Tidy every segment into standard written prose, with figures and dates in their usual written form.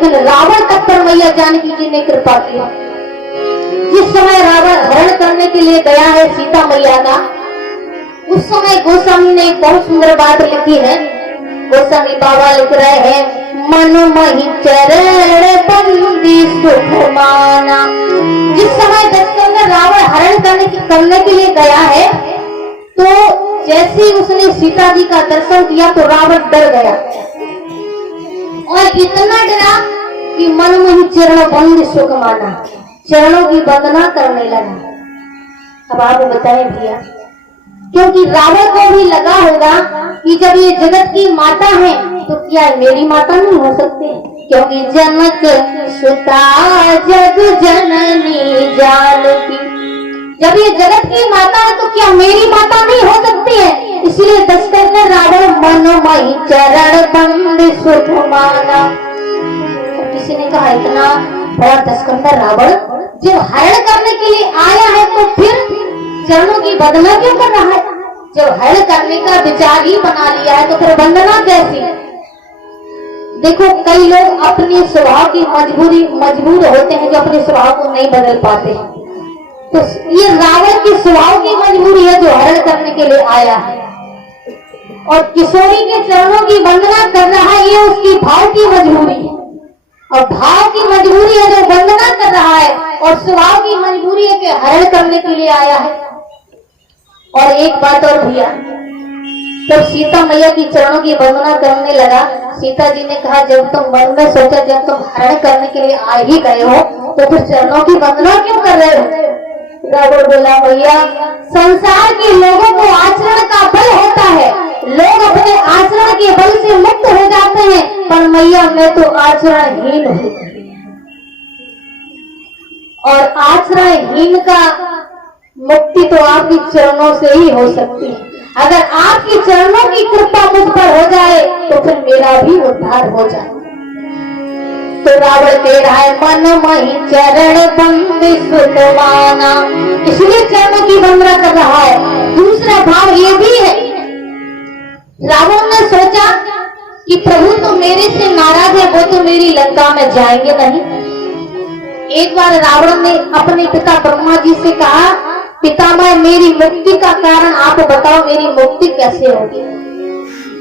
लेकिन रावण तक पर मैया जानकी जी ने कृपा की। जिस समय रावण हरण करने के लिए गया है सीता मैया का, उस समय गोस्वामी ने एक बहुत सुंदर बात लिखी है। गोस्वामी बाबा लिख रहे हैं, मन मही चरण बंदी सुख माना। जिस समय दशरथ रावण हरण करने के लिए गया है, तो जैसे ही उसने सीता जी का दर्शन किया तो रावण डर गया और इतना डरा कि मन में ही चरण बंद सुख माना, चरणों की वंदना करने लगा। अब आप बताएं भैया, क्योंकि रावण को भी लगा होगा कि जब ये जगत की माता है तो क्या मेरी माता नहीं हो सकते, क्योंकि जनक सुता जग जननी जानकी, जब ये जगत की माता है तो क्या मेरी माता नहीं हो सकती है। इसलिए दशरथ ने रावण मनोमयी चरण बंद सुख माना। किसी ने कहा इतना बड़ा दशकंदर रावण जब हरण करने के लिए आया है तो फिर चरणों की वंदना क्यों कर रहा है। जब हरण करने का विचार ही बना लिया है तो फिर वंदना कैसी। देखो कई लोग अपने स्वभाव की मजबूर होते हैं जो अपने स्वभाव को नहीं बदल पाते हैं। तो ये रावण की स्वभाव की मजबूरी है जो हरण करने के लिए आया है, और किशोरी के चरणों की वंदना कर रहा है, ये उसकी भाव की मजबूरी है। और भाव की मजबूरी है जो वंदना कर रहा है, और स्वभाव की मजबूरी है कि हरण करने के लिए आया है। और एक बात और भैया, जब सीता मैया की चरणों की वंदना करने लगा, सीता जी ने कहा जब तुम मन में सोचा जब तुम हरण करने के लिए आ ही गए हो तो फिर चरणों की वंदना क्यों कर रहे हो। रावण बोला भैया संसार के लोगों को आचरण का बल होता है, लोग अपने आचरण के बल से मुक्त हो जाते हैं, पर मैया मैं तो आचरणहीन हूँ, और आचरणहीन का मुक्ति तो आपकी चरणों से ही हो सकती है। अगर आपकी चरणों की कृपा मुझ पर हो जाए तो फिर मेरा भी उद्धार हो जाए। तो रावण कह रहा है मन मही चरण बंद सुख माना, इसलिए चरणों की वंदना कर रहा है। दूसरा भाव ये भी है, रावण ने सोचा कि प्रभु तो मेरे से नाराज है, वो तो मेरी लंका में जाएंगे नहीं। एक बार रावण ने अपने पिता ब्रह्मा जी से कहा पितामह मेरी मुक्ति का कारण आप बताओ, मेरी मुक्ति कैसे होगी।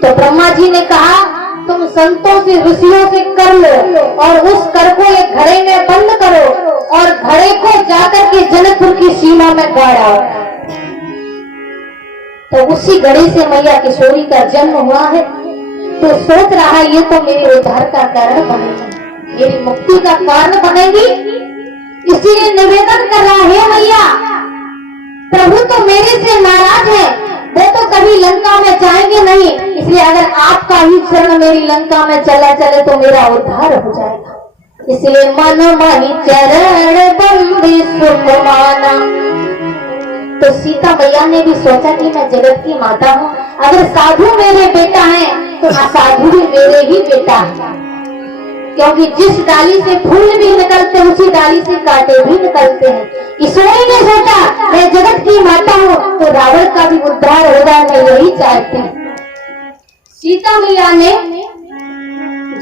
तो ब्रह्मा जी ने कहा तुम संतों से ऋषियों से कर लो और उस कर को एक घड़े में बंद करो और घड़े को जाकर के जनकपुर की सीमा में गाड़ाओ। तो उसी घड़े से मैया किशोरी का जन्म हुआ है। तो सोच रहा है ये तो मेरे उद्धार का कारण बनेगी, मेरी मुक्ति का कारण बनेगी। इसीलिए निवेदन कर रहा है मैया प्रभु तो मेरे से नाराज है, वो तो कभी लंका में जाएंगे नहीं, इसलिए अगर आपका ही चरण मेरी लंका में चला चले तो मेरा उद्धार हो जाएगा। इसलिए मन मही चरण बंदी सुख माना। तो सीता मैया ने भी सोचा कि मैं जगत की माता हूँ, अगर साधु मेरे बेटा है तो असाधु भी मेरे ही बेटा है, क्योंकि जिस डाली से फूल भी निकलते हैं उसी डाली से कांटे भी निकलते हैं। किशोरी ने सोचा मैं जगत की माता हूँ तो रावण का भी उद्धार हो जाए, मैं यही चाहती हूँ। सीता मैया ने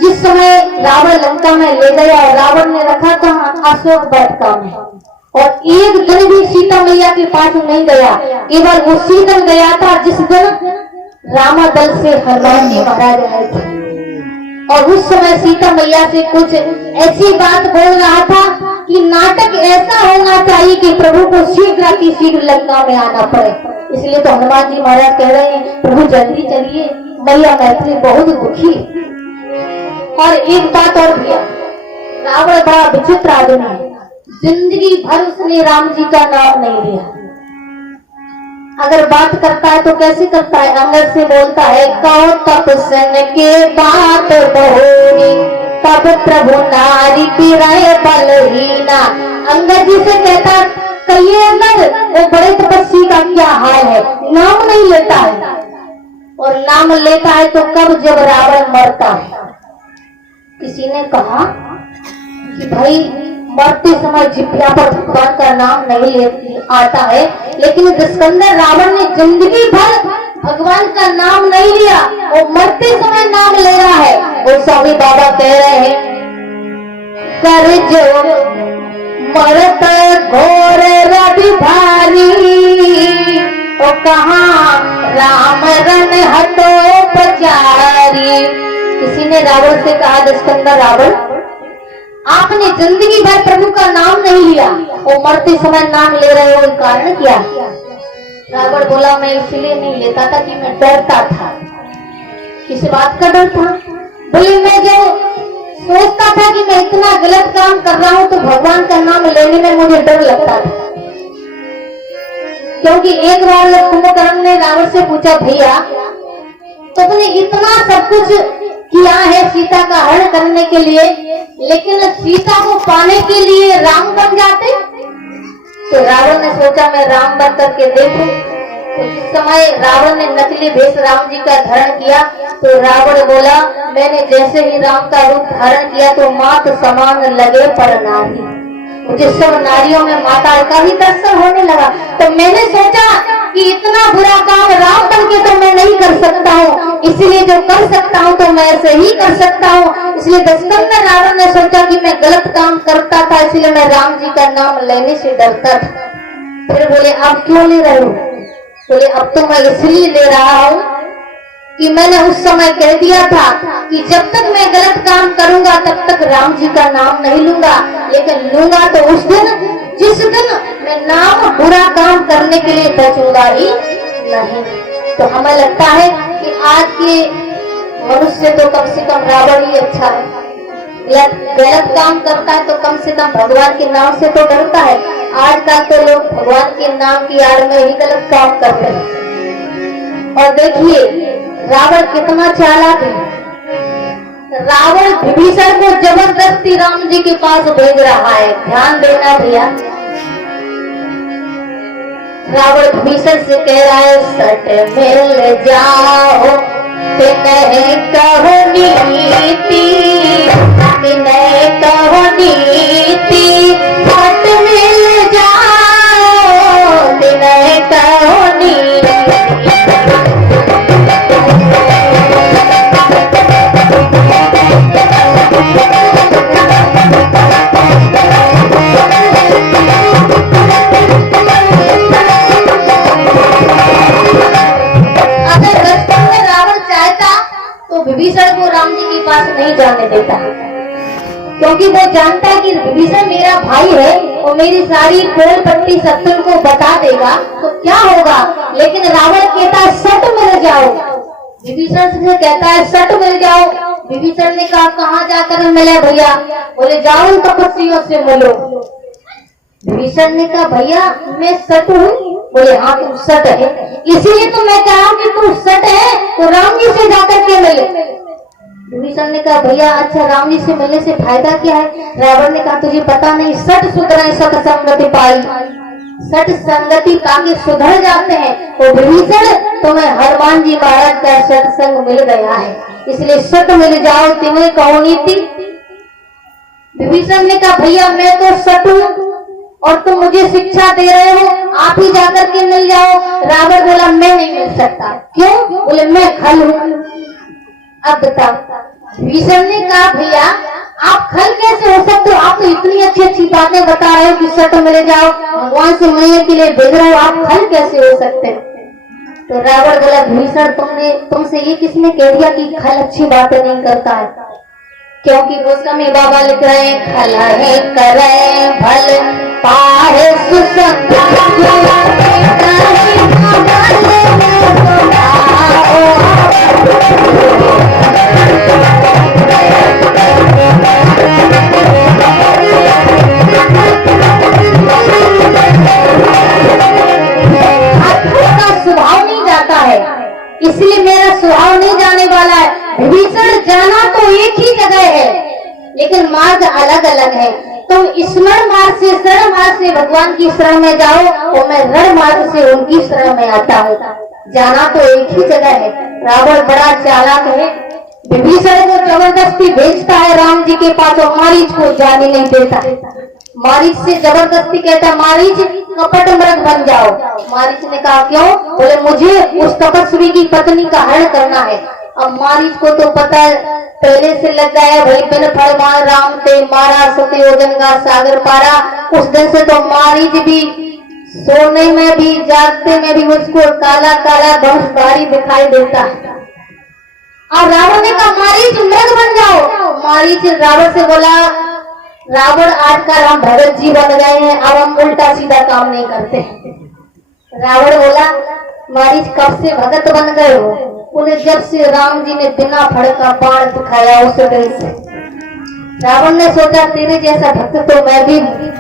जिस समय रावण लंका में ले गया और रावण ने रखा था अशोक वाटिका में, और एक दिन भी सीता मैया के पास नहीं गया, केवल उसी दिन गया था जिस दिन रामादल से हनुमान जी महाराज आए थे। और उस समय सीता मैया से कुछ ऐसी बात बोल रहा था कि नाटक ऐसा होना चाहिए कि प्रभु को शीघ्र की शीघ्र लंका में आना पड़े। इसलिए तो हनुमान जी महाराज कह रहे हैं प्रभु जल्दी चलिए, मैया मैथिली बहुत दुखी। और एक बात और भी, रावण बड़ा विचित्र आदमी है, जिंदगी भर उसने राम जी का नाम नहीं लिया। अगर बात करता है तो कैसे करता है, अंगद से बोलता है कहो तपसन के बात बहुरी तब प्रभु नारी पिराए बलहीना। अंगद जी से कहता कहिए अंगद वो बड़े तपस्वी का क्या हाल है, नाम नहीं लेता है, और नाम लेता है तो कब जब रावण मरता है। किसी ने कहा कि भाई मरते समय जिभ्या पर भगवान का नाम नहीं ले आता है, लेकिन दशकंदर रावण ने जिंदगी भर भगवान का नाम नहीं लिया, वो मरते समय नाम ले रहा है। वो स्वामी बाबा कह रहे हैं कर जो मरत घोर रवि भारी, ओ कहाँ राम रन हटो पचारी। किसी ने रावण से कहा, दशकंधा रावण, आपने जिंदगी भर प्रभु का नाम नहीं लिया और मरते समय नाम ले रहे हो, कारण क्या? रावण बोला, मैं इसलिए नहीं लेता था कि मैं डरता था। किस बात का डर था? बोले, मैं जो सोचता था कि मैं इतना गलत काम कर रहा हूं तो भगवान का नाम लेने में मुझे डर लगता था। क्योंकि एक बार कुंभकर्ण ने रावण से पूछा, भैया तुमने इतना सब कुछ किया है सीता का हरण करने के लिए, लेकिन सीता को पाने के लिए राम बन जाते? तो रावण ने सोचा, मैं राम बन करके देखूं। तो जिस समय रावण ने नकली भेष राम जी का धारण किया, तो रावण बोला, मैंने जैसे ही राम का रूप धारण किया तो मात समान लगे पर नारी। मुझे सब नारियों में माता का ही दर्शन होने लगा। तो मैंने सोचा कि इतना बुरा काम राम बन के तो मैं नहीं कर सकता हूँ, इसलिए जो कर सकता हूँ तो मैं ऐसे ही कर सकता हूँ। इसलिए दशकंधा रावण ने सोचा कि मैं गलत काम करता था, इसलिए मैं राम जी का नाम लेने से डरता था। फिर बोले, आप क्यों ले रहे हो? बोले, अब तो मैं इसलिए ले रहा हूँ कि मैंने उस समय कह दिया था कि जब तक मैं गलत काम करूंगा तब तक राम जी का नाम नहीं लूंगा, लेकिन लूंगा तो उस दिन जिस दिन मैं नाम बुरा काम करने के लिए बचूंगा ही नहीं। तो हमें लगता है कि आज के मनुष्य तो कम से कम रावण ही अच्छा है। गलत काम करता है तो कम से कम भगवान के नाम से तो डरता है। आजकल तो लोग भगवान के नाम की आड़ में ही गलत काम करते हैं। और देखिए रावण कितना चालाक है। रावण विभीषण को जबरदस्ती राम जी के पास भेज रहा है। ध्यान देना भैया, रावण विभीषण से कह रहा है, सट मिल जाओ विनय कहो नीति, विनय कहो नीति, सट मिल जाओ विनय कहो नीति। विभीषण को राम जी के पास नहीं जाने देता, क्योंकि वो जानता है कि विभीषण मेरा भाई है और मेरी सारी खोल पट्टी शत्रु को बता देगा तो क्या होगा। लेकिन रावण कहता है, सट मिल जाओ। विभीषण से कहता है, सट मिल जाओ। विभीषण ने कहा, कहाँ जाकर मिले भैया? बोले, जाओ तपस्वियों से मिलो। विभीषण ने कहा, भैया मैं सट हूँ? बोले, हाँ तुम सट है, इसीलिए तो मैं कह रहा हूँ कि तुम सट है तो राम जी से जाकर के मिले। विभीषण ने कहा, भैया अच्छा राम जी से मिलने से फायदा क्या है? रावण ने कहा, तुझे पता नहीं, सट सुधरे सत संगति पाई। सट संगति पाके सुधर जाते हैं। तो विभीषण तुम्हें हनुमान जी महाराज का सत्संग मिल गया है, इसलिए सट मिल जाओ तुम्हें कहो नीति। विभीषण ने कहा, भैया मैं तो सट हूँ और तुम मुझे शिक्षा दे रहे हो, आप ही जाकर के मिल जाओ। रावण बोला, मैं नहीं मिल सकता। क्यों? बोले, मैं खल हूँ। अब बताओ। विभीषण ने कहा, भैया आप खल कैसे हो सकते हो? आप तो इतनी अच्छी अच्छी बातें बता रहे हो कि सट मिल जाओ, भगवान से मिलने के लिए भेज रहे हो, आप खल कैसे हो सकते हो? तो रावण बोला, विभीषण तुमसे ये किसने कह दिया कि खल अच्छी बातें नहीं करता है? क्योंकि गोस्वामी बाबा लिख रहे हैं, खल है करे भल पाहे सुसंग। स्वभाव नहीं जाता है, इसलिए मेरा स्वभाव नहीं जाने वाला है। विभीषण जाना तो एक ही जगह है, लेकिन मार्ग अलग अलग है। तुम स्मरण मार्ग से, शरण मार्ग से भगवान की शरण में जाओ और मैं रण मार्ग से उनकी शरण में आता हूँ। जाना तो एक ही जगह है। रावण बड़ा चालाक है, विभीषण को जबरदस्ती भेजता है राम जी के पास और मारीच को जाने नहीं देता। मारीच से जबरदस्ती कहता, मारीच कपट मृग बन जाओ। मारीच ने कहा, क्यों? बोले, मुझे उस तपस्वी की पत्नी का हरण करना है। अब मारीच को तो पता है पहले से लग गया है भाई बिन फरमान राम ते मारा सतयोजन का सागर पारा। उस दिन से तो मारीच भी सोने में भी जागते में भी उसको काला काला बहुत भारी दिखाई देता है। और रावण ने कहा मारीच मृग बन जाओ। मारीच रावण से बोला रावण आजकल हम भगत जी बन गए हैं, अब हम उल्टा सीधा काम नहीं करते। रावण बोला मारीच कब से भगत बन गए हो? बोले जब से राम जी ने बिना फड़ का बाण दिखाया उस दिन से। रावण ने सोचा तेरे जैसा भक्त तो मैं भी हूँ।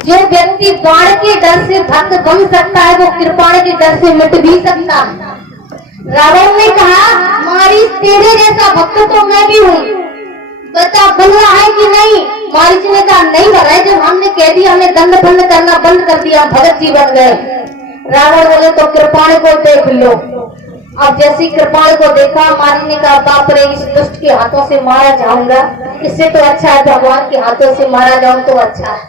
जो व्यक्ति बाण के डर से भक्त बन सकता है वो कृपाण के डर से मिट भी सकता है। रावण ने कहा मारीच तेरे जैसा भक्त तो मैं भी हूँ, बता बन रहा है कि नहीं? मारीच ने कहा नहीं बन रहा है, जब हमने कह दिया हमने दंड बंद करना बंद कर दिया, भगत जी बन गए। रावण बोले तो कृपाण को देख लो। अब जैसी कृपाण को देखा मारी ने कहा बाप रे इस दुष्ट के हाथों से मारा जाऊंगा, इससे तो अच्छा है भगवान के हाथों से मारा जाऊं तो अच्छा है।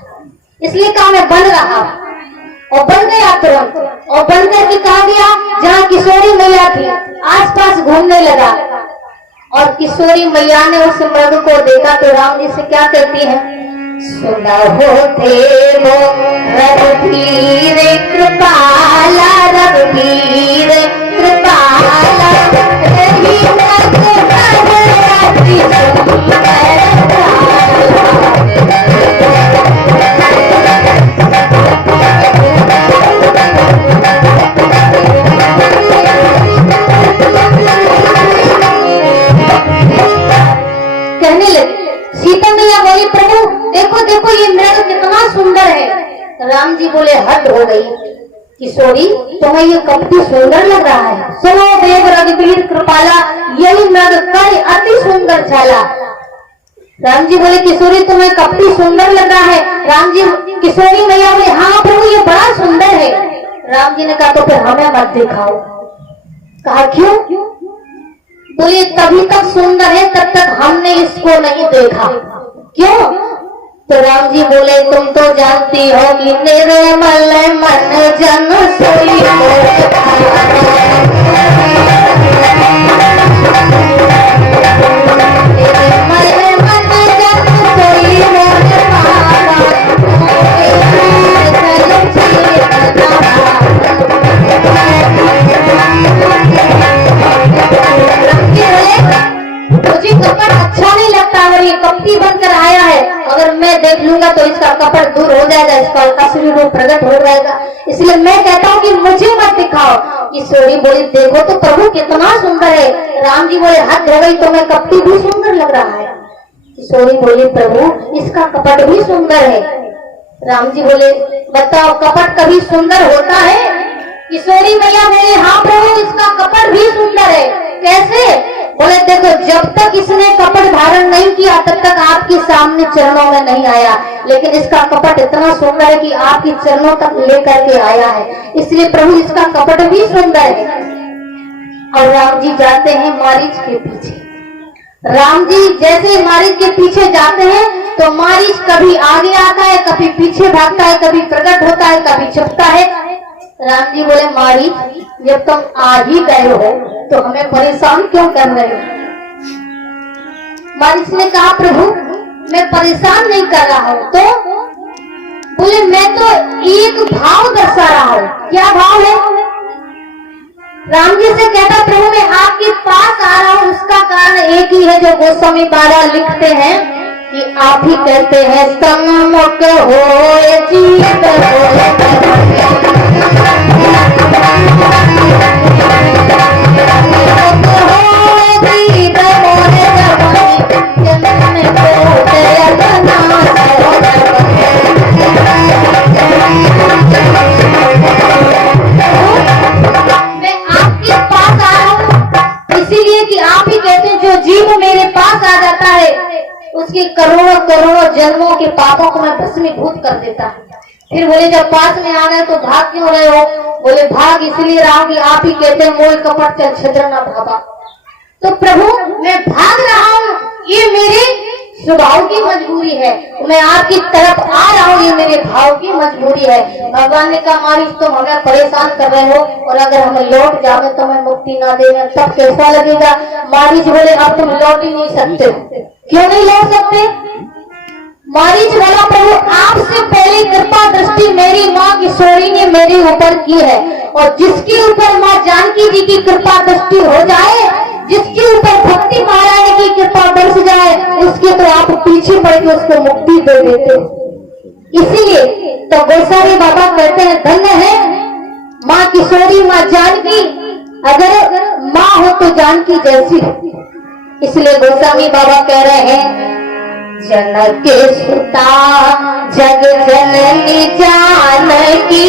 इसलिए कहा मैं बन रहा और बन गया तुरंत। और बन करके कहा गया जहाँ किशोरी मैया थी आसपास घूमने लगा। और किशोरी मैया ने उस मृग को देखा तो राम जी से क्या कहती है, सुना हो थे वो रघुवीर कृपाला रघुवीर कृपाला रही मृग अति सुंदर कहने लगी। सीता मैया बोली प्रभु देखो देखो ये मृग कितना सुंदर है। राम जी बोले हद हो गई किशोरी, तुम्हें ये कपटी सुंदर लग रहा है। सुनो देव रघुवीर कृपाला यही मृग कर अति सुंदर चाला। राम जी बोले किशोरी तुम्हें कपटी सुंदर लग रहा है। राम जी किशोरी मैया बोले हाँ प्रभु ये बड़ा सुंदर है। राम जी ने कहा तो फिर हमें मत दिखाओ। कहा क्यों? बोले तभी तक सुंदर है तब तक हमने इसको नहीं देखा। क्यों? तो राम जी बोले तुम तो जानती हो कि निर्मल मन जन सोई मुझे कपट अच्छा नहीं लगता। अगर ये कपटी बनकर आया है अगर मैं देख लूंगा तो इसका कपट दूर हो जाएगा, इसका असली रूप प्रकट हो जाएगा। इसलिए मैं कहता हूँ कि मुझे मत दिखाओ। किशोरी बोली देखो तो प्रभु कितना सुंदर है। राम जी बोले हद हो गई, तो मैं कपटी भी सुंदर लग रहा है। किशोरी बोली प्रभु इसका कपट भी सुंदर है। राम जी बोले बताओ कपट कभी सुंदर होता है? किशोरी मैया बोले हाँ प्रभु इसका कपट भी सुंदर है। कैसे? बोले देखो जब तक इसने कपट धारण नहीं किया तब तक आपके सामने चरणों में नहीं आया, लेकिन इसका कपट इतना सुंदर है कि आपके चरणों तक लेकर के आया है। इसलिए प्रभु इसका कपट भी सुंदर है। और राम जी जाते हैं मारीच के पीछे। राम जी जैसे मारीच के पीछे जाते हैं तो मारीच कभी आगे आता है, कभी पीछे भागता है, कभी प्रकट होता है, कभी छुपता है। राम जी बोले मारीच जब तुम आ ही गए हो तो हमें परेशान क्यों कर रहे हो? मारीच ने कहा प्रभु मैं परेशान नहीं कर रहा हूँ। तो बोले मैं तो एक भाव दर्शा रहा हूँ। क्या भाव है? राम जी से कहता प्रभु मैं आपके पास आ रहा हूँ उसका कारण एक ही है जो गोस्वामी बाबा लिखते हैं कि आप ही कहते हैं सम्मुख होए जीत जीव मेरे पास आ जाता है उसके करोड़ों करोड़ों जन्मों के पापों को मैं भस्मीभूत कर देता है। फिर बोले जब पास में आ गए तो भाग क्यों रहे हो? बोले भाग इसलिए रहा हूं कि आप ही कहते हैं मोल कपट चल छद्र न भागा। तो प्रभु मैं भाग रहा हूँ, ये मेरे स्वभाव की मजबूरी है। मैं आपकी तरफ आ रहा हूँ, ये मेरे भाव की मजबूरी है। भगवान ने कहा मारिच तुम हमें परेशान कर रहे हो और अगर हमें लौट जावे तो मैं मुक्ति ना देवे तब कैसा लगेगा। मारिच बोले अब तुम लौट ही नहीं सकते। क्यों नहीं लौट सकते? मारिच बोला प्रभु आपसे पहले कृपा दृष्टि मेरी माँ किशोरी ने मेरे ऊपर की है और जिसके ऊपर माँ जानकी जी की कृपा दृष्टि हो जाए, जिसके ऊपर भक्ति महारानी की कृपा बरस जाए, उसके तो आप पीछे पड़ के उसको मुक्ति दे देते। इसीलिए तो गोसावी बाबा कहते हैं धन्य है माँ किशोरी माँ जानकी, अगर माँ हो तो जानकी जैसी। इसलिए गोस्वामी बाबा कह रहे हैं जनक सुता जग जननी जानकी,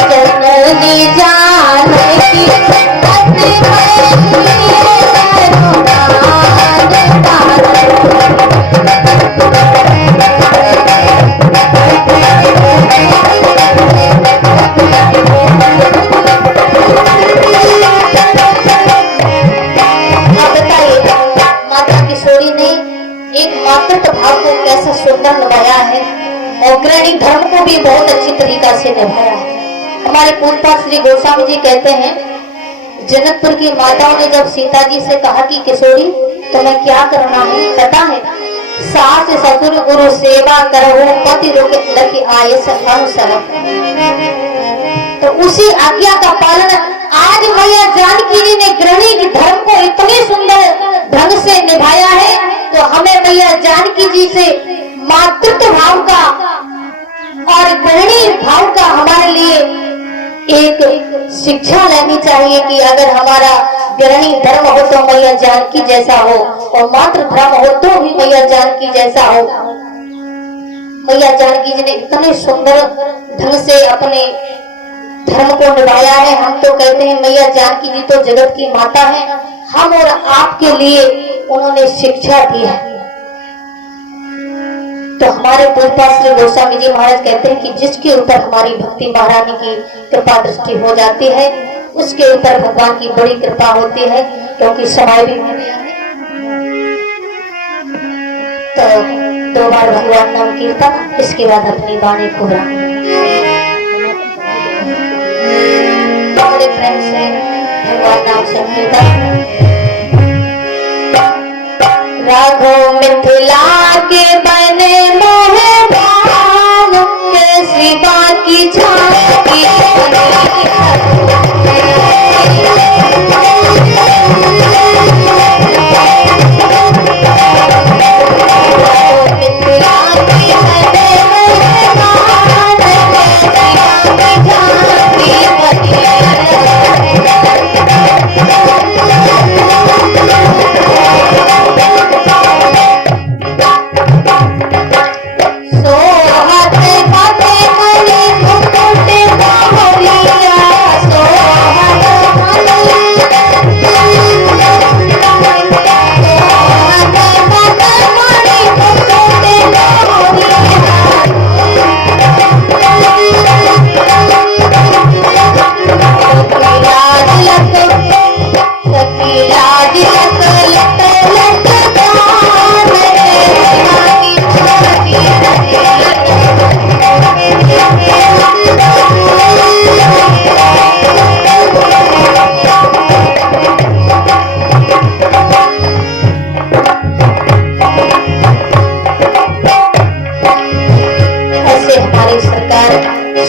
जननी जानकी भाव को कैसा सुंदर निभाया है और गृहिणी धर्म को भी बहुत अच्छी तरीका से निभाया है। हमारे पूर्वज श्री गोस्वामी जी कहते हैं जनकपुर की माताओं ने जब सीता जी से कहा कि किशोरी तुम्हें क्या करना है पता है, सास ससुर गुरु सेवा करो पति रोके लखी आये अनुसरण। तो उसी आज्ञा का पालन आज मैया जानकी जी ने गृहिणी धर्म को इतने सुंदर ढंग से निभाया है, तो हमें मैया जानकी जी से मातृत्व भाव का और गृहिणी भाव का हमारे लिए एक शिक्षा लेनी चाहिए कि अगर हमारा गृहिणी धर्म हो तो मैया जानकी जैसा हो और मातृ धर्म हो तो भी मैया जानकी जैसा हो। मैया जानकी जी ने इतने सुंदर ढंग से अपने धर्म को निभाया है। हम तो कहते हैं मैया जानकी जी तो जगत की माता है, हम और आपके लिए उन्होंने शिक्षा दी है। तो हमारे पूर्वज श्री गोस्वामी जी महाराज कहते हैं कि जिसके ऊपर हमारी भक्ति महारानी की कृपा दृष्टि हो जाती है उसके ऊपर भगवान की बड़ी कृपा होती है, क्योंकि समय भी हो गया है। तो 2 बार भगवान नाम कीर्तन, इसके बाद अपनी वाणी को बड़े प्रेम से भगवान नाम संकीर्तन। राघो मिथिला के बने मोहबान के शिवा की झांकी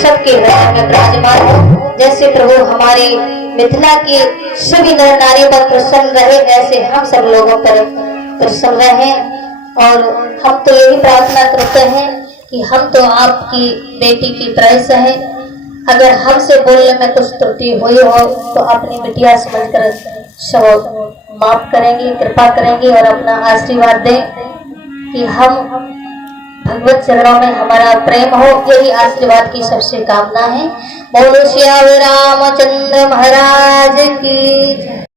सबके हृदय में विराजमान हो। जैसे प्रभु हमारे मिथिला के सभी नर नारियों पर प्रसन्न रहे, ऐसे हम सब लोगों पर प्रसन्न रहे। और हम तो यही प्रार्थना करते हैं कि हम तो आपकी बेटी की तरह से हैं। अगर हमसे बोलने में कुछ त्रुटि हुई हो तो अपनी बिटिया समझकर सब माफ करेंगे, कृपा करेंगे और अपना आशीर्वाद दें कि हम भगवत चरणों में हमारा प्रेम हो। यही आशीर्वाद की सबसे कामना है। बोलो श्री रामचंद्र महाराज की।